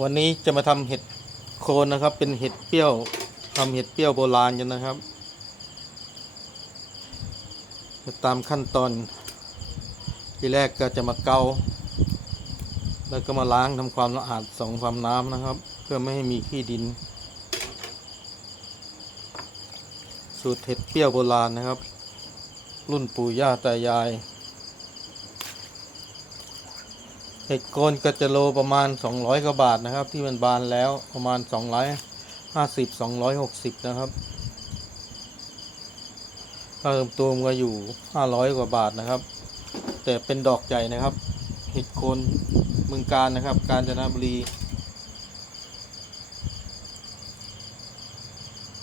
วันนี้จะมาทำเห็ดโคนนะครับ เป็นเห็ดเปรี้ยวทำเห็ดเปรี้ยวโบราณกันนะครับ จะตามขั้นตอน ทีแรกก็จะมาเกา แล้วก็มาล้างทำความสะอาดสองความน้ำนะครับ เพื่อไม่ให้มีขี้ดิน สูตรเห็ดเปรี้ยวโบราณนะครับ รุ่นปู่ย่าตายาย เห็ดโคนก็จโลประมาณ 200กว่าบาทนะครับ ที่มันบานแล้วประมาณ 250 260 นะครับถ้าติมตัวมก็อยู่ 500 กว่าบาทนะครับ แต่เป็นดอกใหญ่นะครับเห็ดโคนเมืองการนะครับ กาญจนบุรี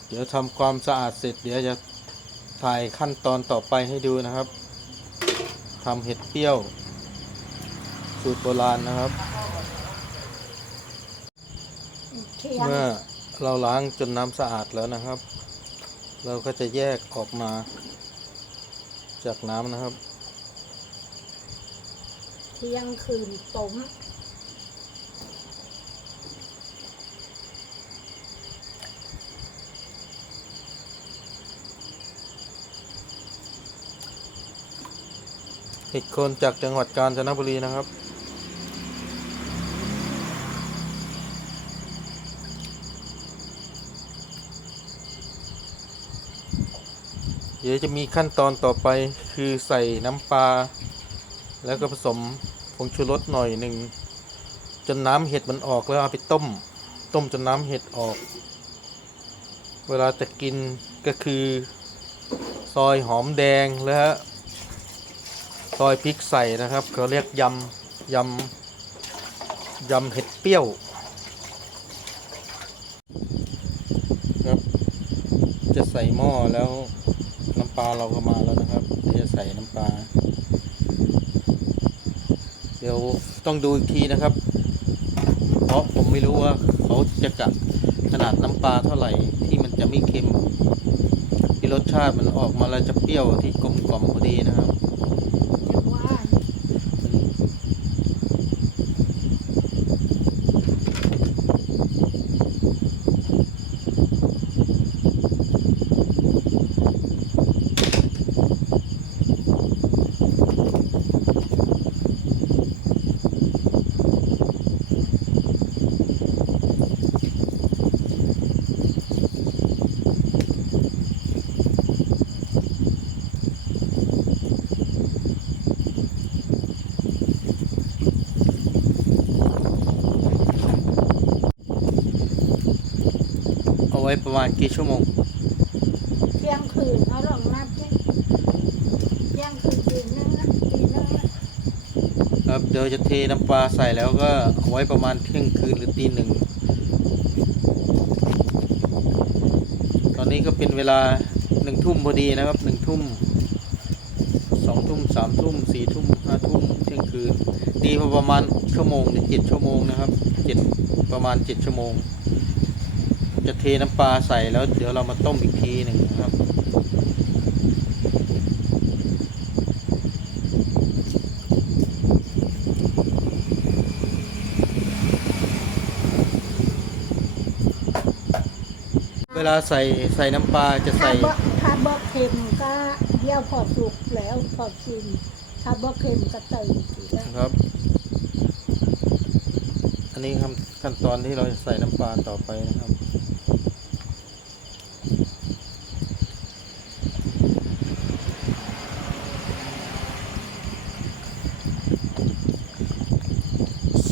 เดี๋ยวทำความสะอาดเสร็จ เดี๋ยวจะถ่ายขั้นตอนต่อไปให้ดูนะครับทำเห็ดเปรี้ยว สูตรโบราณนะครับเคียงเมื่อเราล้างจนน้ำสะอาดแล้วนะครับ เราก็จะแยกออกมา จากน้ำนะครับ เที่ยงคืนต้มเห็ดโคนจากจังหวัดกาญจนบุรีนะครับ เดี๋ยวจะมีขั้นตอนต่อไปคือใส่น้ำปลา แล้วก็ผสมผงชูรสหน่อยหนึ่ง จนน้ำเห็ดมันออกแล้วเอาไปต้ม ต้มจนน้ำเห็ดออก เวลาจะกินก็คือ ซอยหอมแดงและซอยพริกใส่นะครับเขาเรียกยำยำยำเห็ดเปรี้ยวครับจะใส่หม้อแล้ว น้ำปลาเราก็มาแล้วนะครับจะใส่น้ำปลา เดี๋ยวต้องดูอีกทีนะครับ เพราะผมไม่รู้ว่าเขาจะกะขนาดน้ำปลาเท่าไหร่ที่มันจะไม่เค็ม ที่รสชาติมันออกมาแล้วจะเปรี้ยวที่กลมกล่อมพอดี เอาไว้ประมาณกี่ชั่วโมง เที่ยงคืนเขาลองนับดิเที่ยงคืนคืนนึงนะตีนึงนะครับเดี๋ยวจะเทน้ำปลาใส่แล้วก็เอาไว้ประมาณเที่ยงคืนหรือตีหนึ่งตอนนี้ก็เป็นเวลาหนึ่งทุ่มพอดีนะครับหนึ่งทุ่มสองทุ่มสามทุ่มสี่ทุ่มห้าทุ่มเที่ยงคืนตีมาประมาณชั่วโมงหรือเจ็ดชั่วโมงนะครับเจ็ดประมาณเจ็ดชั่วโมง จะเทน้ำปลาใส่แล้ว เดี๋ยวเรามาต้มอีกทีหนึ่งนะครับ เวลาใส่ใส่น้ำปลาจะถ้าใส่บ่ถ้าบ่เค็มก็เดี่ยวพอสุกแล้วพอชิมถ้าบ่เค็มก็เติมอีกแล้วนะครับอั นนี้ครับขั้นตอนที่เราจะใส่น้ำปลาต่อไปนะครับ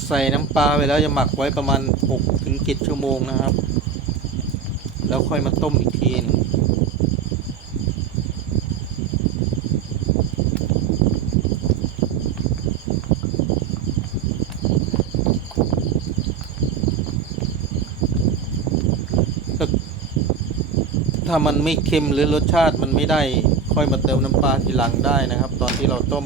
ใส่น้ำปลาไปแล้วจะหมักไว้ประมาณ6ถึง7ชั่วโมงนะครับ แล้วค่อยมาต้มอีกทีนึง ถ้ามันไม่เค็มหรือรสชาติมันไม่ได้ค่อยมาเติมน้ำปลาทีหลังได้นะครับ ตอนที่เราต้ม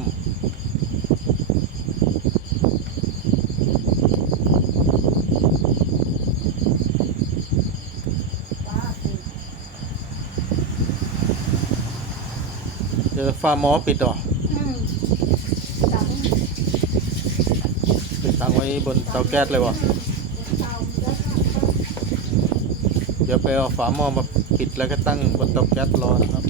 เดี๋ยวฟ้าหมอปิดหรอปิดตั้งไว้บนเตาแก๊สเลยวะเดี๋ยวไปเอาฝาหม้อมา ปิดแล้วก็ตั้งบนเตาแก๊สรอนะครับ